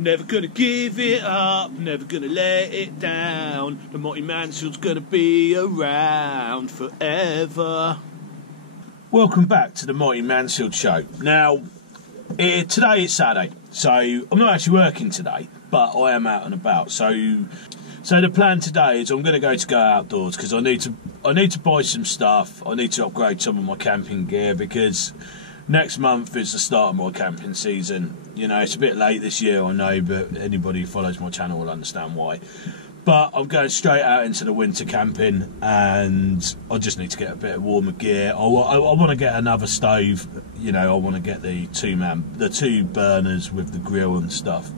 Never gonna give it up, never gonna let it down. The mighty Mansfield's gonna be around forever. Welcome back to the Mighty Mansfield Show. Now, today is Saturday, so I'm not actually working today, but I am out and about. So the plan today is I'm going to go outdoors because I need to buy some stuff. I need to upgrade some of my camping gear because next month is the start of my camping season. You know, it's a bit late this year, I know, but anybody who follows my channel will understand why. But I'm going straight out into the winter camping, and I just need to get a bit of warmer gear. I want to get another stove. You know, I want to get the two burners with the grill and stuff,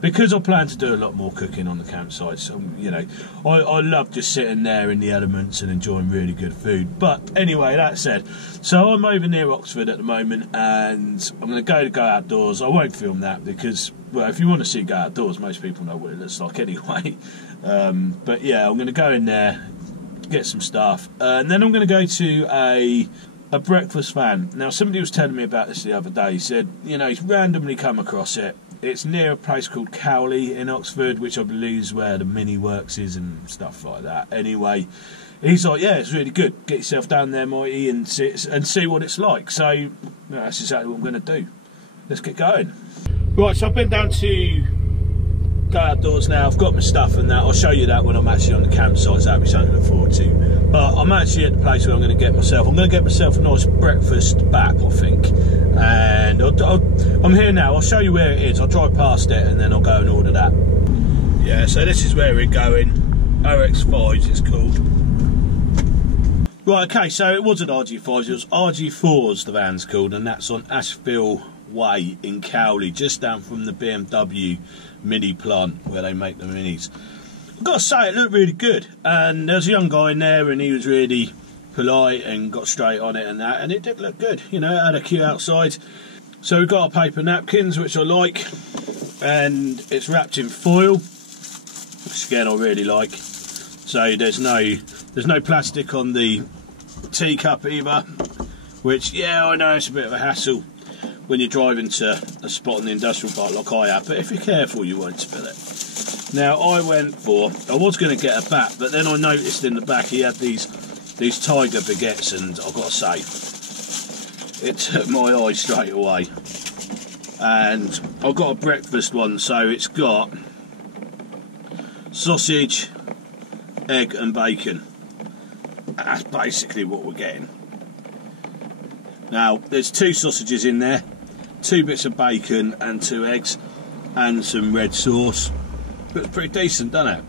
because I plan to do a lot more cooking on the campsite. So, you know, I love just sitting there in the elements and enjoying really good food. But anyway, that said, so I'm over near Oxford at the moment, and I'm going to go outdoors. I won't film that because, well, if you want to see go outdoors, most people know what it looks like anyway. But yeah, I'm going to go in there, get some stuff, and then I'm going to go to a breakfast van. Now, somebody was telling me about this the other day. He said, you know, he's randomly come across it. It's near a place called Cowley in Oxford, which I believe is where the Mini Works is and stuff like that. Anyway, he's like, yeah, it's really good. Get yourself down there, Mighty, and see what it's like. So, you know, that's exactly what I'm going to do. Let's get going. Right, so I've been down to go outdoors now. I've got my stuff and that. I'll show you that when I'm actually on the campsite, so that'll be something to look forward to. But I'm actually at the place where I'm going to get myself a nice breakfast bap, I think. And I'm here now. I'll show you where it is. I'll drive past it and then I'll go and order that. Yeah, so this is where we're going. OX5's it's called. Right, okay, so it wasn't RG5s, it was RG4's the van's called, and that's on Ashfield Way in Cowley, just down from the BMW mini plant where they make the minis. I've got to say, it looked really good, and there was a young guy in there and he was really polite and got straight on it and that, and it did look good. You know, it had a queue outside. So we've got our paper napkins, which I like, and it's wrapped in foil, which again I really like. So there's no plastic on the teacup either, which, yeah, I know it's a bit of a hassle when you're driving to a spot in the industrial park like I have, but if you're careful you won't spill it. Now I was going to get a bat, but then I noticed in the back he had these tiger baguettes, and I've got to say, it took my eye straight away. And I've got a breakfast one, so it's got sausage, egg and bacon. That's basically what we're getting. Now, there's 2 sausages in there, 2 bits of bacon and 2 eggs and some red sauce. Looks pretty decent, doesn't it?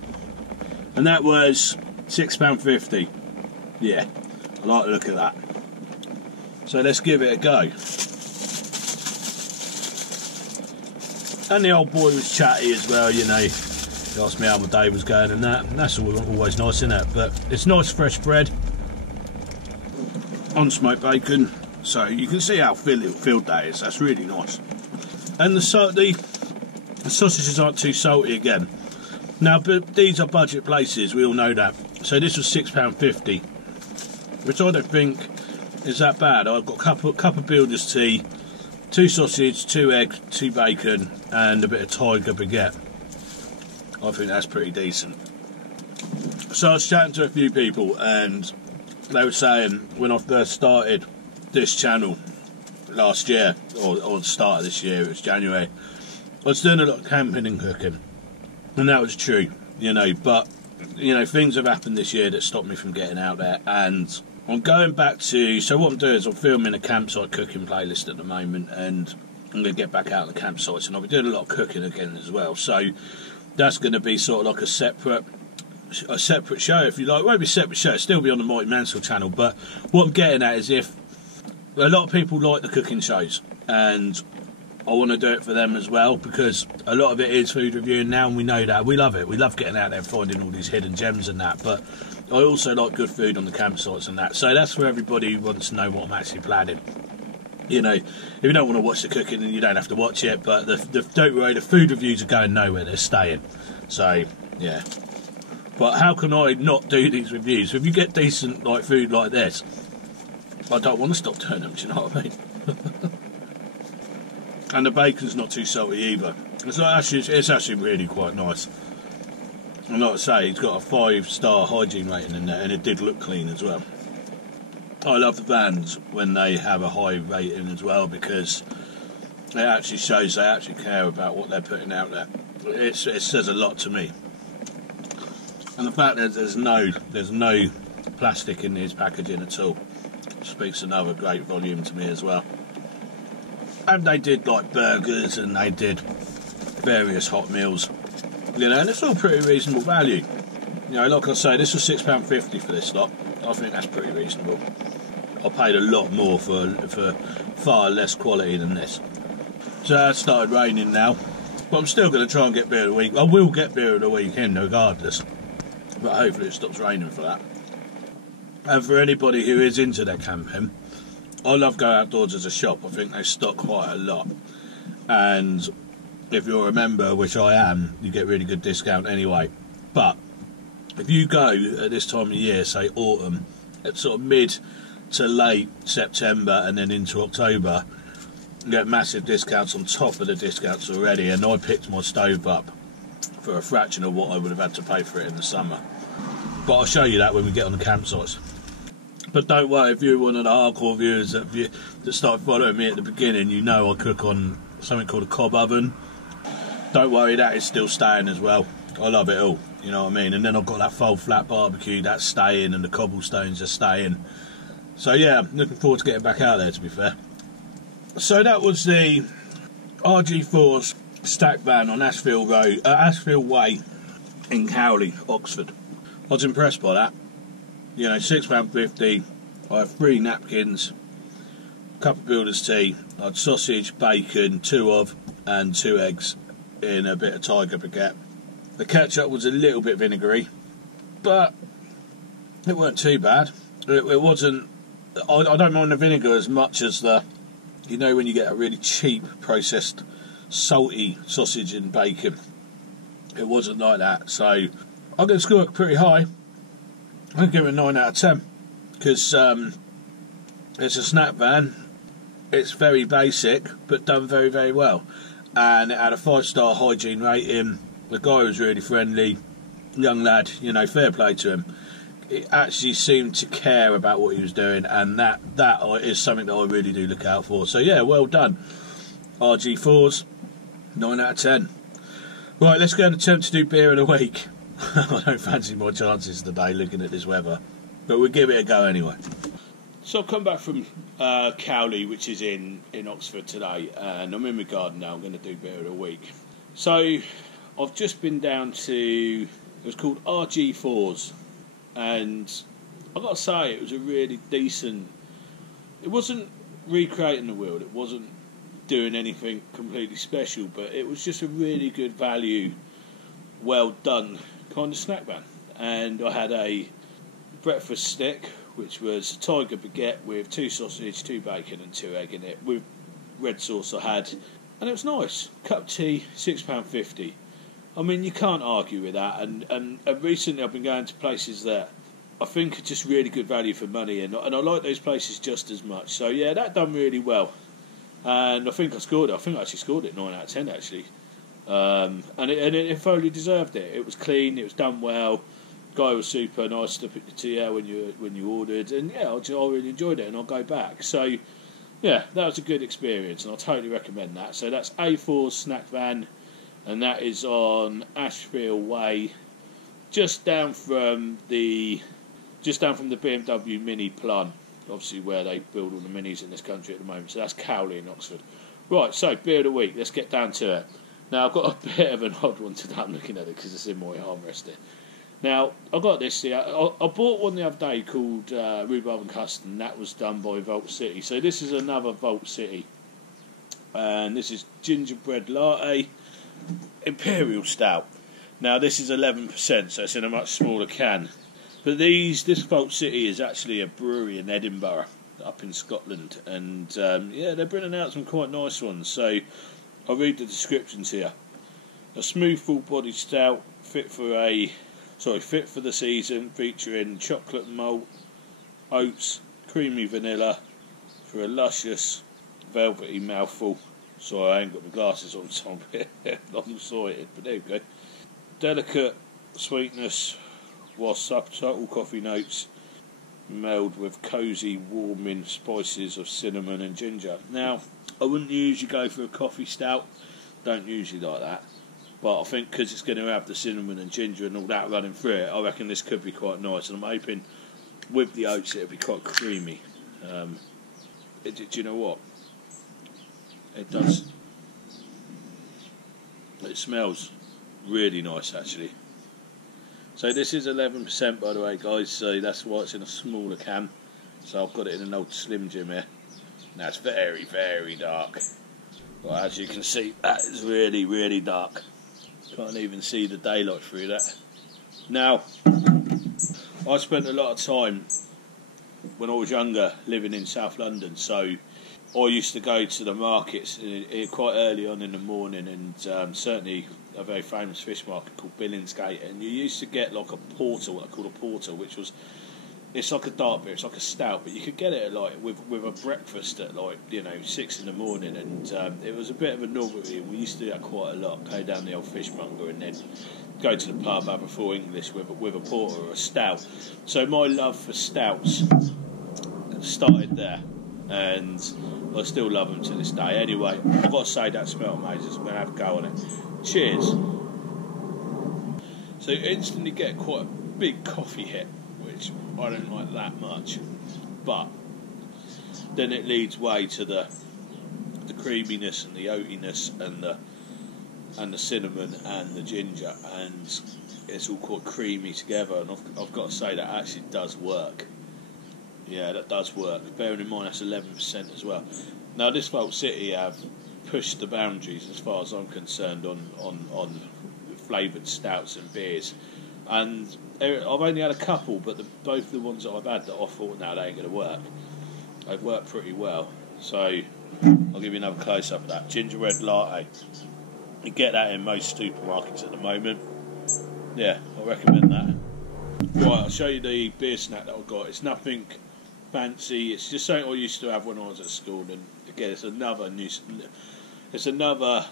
And that was £6.50. Yeah, I like the look of that. So let's give it a go. And the old boy was chatty as well, you know. He asked me how my day was going and that. And that's always nice, isn't it? But it's nice fresh bread on smoked bacon. So you can see how filled that is. That's really nice. And the sausages aren't too salty again. Now, but these are budget places, we all know that. So this was £6.50, which I don't think is that bad. I've got a cup of builder's tea, 2 sausage, 2 eggs, 2 bacon, and a bit of tiger baguette. I think that's pretty decent. So I was chatting to a few people, and they were saying when I first started this channel last year, or the start of this year, it was January, I was doing a lot of camping and cooking, and that was true, you know, but, you know, things have happened this year that stopped me from getting out there, and I'm going back to, so what I'm doing is I'm filming a campsite cooking playlist at the moment, and I'm going to get back out on the campsites, and I'll be doing a lot of cooking again as well, so that's going to be sort of like a separate show, if you like. It won't be a separate show, it'll still be on the Mighty Mansfield channel, but what I'm getting at is, if a lot of people like the cooking shows, and I want to do it for them as well, because a lot of it is food reviewing now, and we know that. We love it. We love getting out there and finding all these hidden gems and that, but I also like good food on the campsites and that. So that's for everybody who wants to know what I'm actually planning. You know, if you don't want to watch the cooking, then you don't have to watch it, but don't worry, the food reviews are going nowhere. They're staying. So, yeah. But how can I not do these reviews? If you get decent like food like this, I don't want to stop doing them, do you know what I mean? And the bacon's not too salty either. It's actually really quite nice. And like I say, it's got a 5-star hygiene rating in there, and it did look clean as well. I love the vans when they have a high rating as well, because it actually shows they actually care about what they're putting out there. It says a lot to me. And the fact that there's no plastic in his packaging at all speaks another great volume to me as well. And they did like burgers, and they did various hot meals, and it's all pretty reasonable value. Like I say, this was £6.50 for this lot. I think that's pretty reasonable. I paid a lot more for far less quality than this. So it started raining now, but I'm still going to try and get beer of the week. I will get beer of the weekend regardless, but hopefully it stops raining for that. And for anybody who is into their camping, I love Go Outdoors as a shop. I think they stock quite a lot, and if you're a member, which I am, you get really good discount anyway. But if you go at this time of year, say autumn, at sort of mid to late September and then into October, you get massive discounts on top of the discounts already. And I picked my stove up for a fraction of what I would have had to pay for it in the summer. But I'll show you that when we get on the campsites. But don't worry, if you're one of the hardcore viewers that started following me at the beginning, you know I cook on something called a cob oven. Don't worry, that is still staying as well. I love it all, you know what I mean? And then I've got that fold flat barbecue, that's staying, and the cobblestones are staying. So yeah, I'm looking forward to getting back out there, to be fair. So that was the RG4's stack van on Ashfield Way in Cowley, Oxford. I was impressed by that. £6.50. I had 3 napkins, a cup of builder's tea, I had sausage, bacon, 2 of, and 2 eggs in a bit of tiger baguette. The ketchup was a little bit vinegary, but it weren't too bad. It wasn't. I don't mind the vinegar as much as when you get a really cheap processed salty sausage and bacon. It wasn't like that. So I'm going to score it pretty high. I'm going to give it a 9 out of 10 because it's a snack van. It's very basic but done very, very well. And it had a 5-star hygiene rating. The guy was really friendly, young lad, fair play to him. He actually seemed to care about what he was doing, and that is something that I really do look out for. So yeah, well done. RG4's, 9 out of 10. Right, let's go and attempt to do beer of the week. I don't fancy my chances today looking at this weather, but we'll give it a go anyway. So I've come back from Cowley, which is in Oxford today, and I'm in my garden now. I'm going to do beer of the week. So I've just been down to, it was called RG4's, and I've got to say it was a really decent, it wasn't recreating the world, it wasn't doing anything completely special, but it was just a really good value, well done kind of snack van. And I had a breakfast stick, which was a tiger baguette with 2 sausage, 2 bacon and 2 egg in it, with red sauce I had, and it was nice. Cup of tea, £6.50. I mean, you can't argue with that, and recently I've been going to places that I think are just really good value for money, and I like those places just as much. So yeah, that done really well, and I think I scored it. I think I actually scored it 9 out of 10 actually, and it fully deserved it. It was clean, it was done well. Guy was super nice to put the tea out when you ordered, and yeah, I really enjoyed it, and I'll go back. So yeah, that was a good experience, and I totally recommend that. So that's A4's snack van, and that is on Ashfield Way, just down from the BMW Mini plant, obviously where they build all the minis in this country at the moment. So that's Cowley in Oxford. Right, so beer of the week. Let's get down to it. Now I've got a bit of an odd one today. I'm looking at it because it's in my armrest here. Now, I got this here. I bought one the other day called Rhubarb and Custard, and that was done by Vault City. So this is another Vault City. And this is gingerbread latte, imperial stout. Now, this is 11%, so it's in a much smaller can. But this Vault City is actually a brewery in Edinburgh, up in Scotland. And, yeah, they're bringing out some quite nice ones. So I'll read the descriptions here. A smooth, full-bodied stout, fit for the season, featuring chocolate malt, oats, creamy vanilla, for a luscious, velvety mouthful. Sorry, I ain't got my glasses on, so I'm a bit long-sighted, but there you go. Delicate sweetness whilst subtle coffee notes meld with cosy, warming spices of cinnamon and ginger. Now, I wouldn't usually go for a coffee stout, don't usually like that, but I think because it's going to have the cinnamon and ginger and all that running through it, I reckon this could be quite nice, and I'm hoping with the oats it'll be quite creamy. Do you know what? It does. It smells really nice, actually. So this is 11%, by the way, guys, so that's why it's in a smaller can. So I've got it in an old Slim Jim here. Now it's very, very dark. Well, as you can see, that is really, really dark. Can't even see the daylight through that. Now, I spent a lot of time when I was younger living in South London, so I used to go to the markets quite early on in the morning, and certainly a very famous fish market called Billingsgate, and you used to get like a porter, what I call a porter, which was, it's like a dark beer, it's like a stout, but you could get it at, like with a breakfast at 6 in the morning, and it was a bit of a novelty, and we used to do that quite a lot, go down the old fishmonger and then go to the pub, have a full English with a porter or a stout. So my love for stouts started there, and I still love them to this day. Anyway, I've got to say that smell amazing, so I'm going to have a go on it. Cheers. So you instantly get quite a big coffee hit, which I don't like that much, but then it leads way to the creaminess and the oatiness and the cinnamon and the ginger, and it's all quite creamy together, and I've got to say that actually does work. Yeah, that does work. Bearing in mind that's 11% as well. Now this Vault City have pushed the boundaries as far as I'm concerned on flavoured stouts and beers, and I've only had a couple, but both the ones that I've had that I thought, now they ain't going to work, they've worked pretty well. So I'll give you another close up of that. Ginger red latte, you get that in most supermarkets at the moment. Yeah, I recommend that. Right, I'll show you the beer snack that I've got. It's nothing fancy, it's just something I used to have when I was at school, and again it's another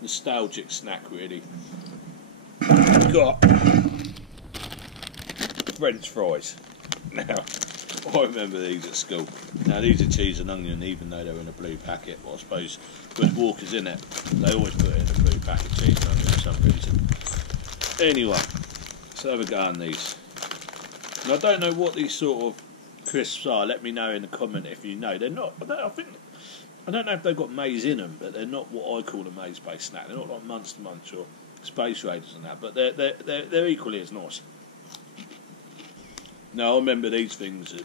nostalgic snack, really. Got French fries. Now, I remember these at school. Now these are cheese and onion, even though they're in a blue packet, but I suppose with Walker's in it, they always put it in a blue packet, cheese and onion for some reason. Anyway, let's have a go on these. And I don't know what these sort of crisps are. Let me know in the comment if you know. They're not. I don't know if they've got maize in them, but they're not what I call a maize-based snack. They're not like Munster Munch or Space Raiders and that, but they're equally as nice. Now I remember these things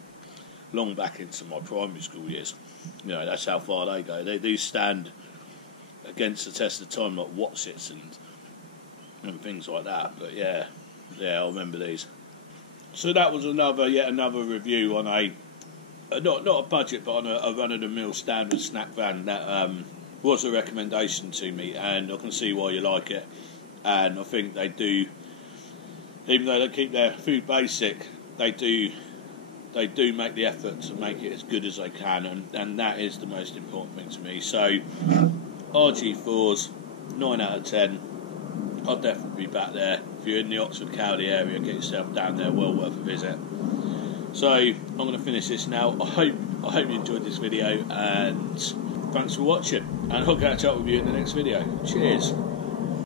long back into my primary school years. You know, that's how far they go. They do stand against the test of time, like Watsits and things like that. But yeah, I remember these. So that was yet another review on a not a budget, but on a run-of-the-mill standard snack van that was a recommendation to me, and I can see why you like it. And I think they do, even though they keep their food basic, they do make the effort to make it as good as they can, and that is the most important thing to me. So RG4's 9 out of 10. I'll definitely be back there. If you're in the Oxford Cowley area, get yourself down there, well worth a visit. So I'm going to finish this now. I hope you enjoyed this video, and thanks for watching, and I'll catch up with you in the next video. Cheers.